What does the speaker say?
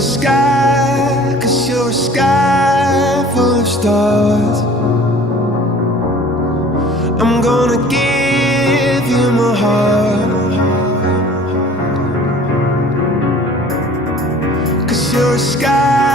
a sky, 'cause you're a sky full of stars. I'm gonna give you my heart, 'cause you're a sky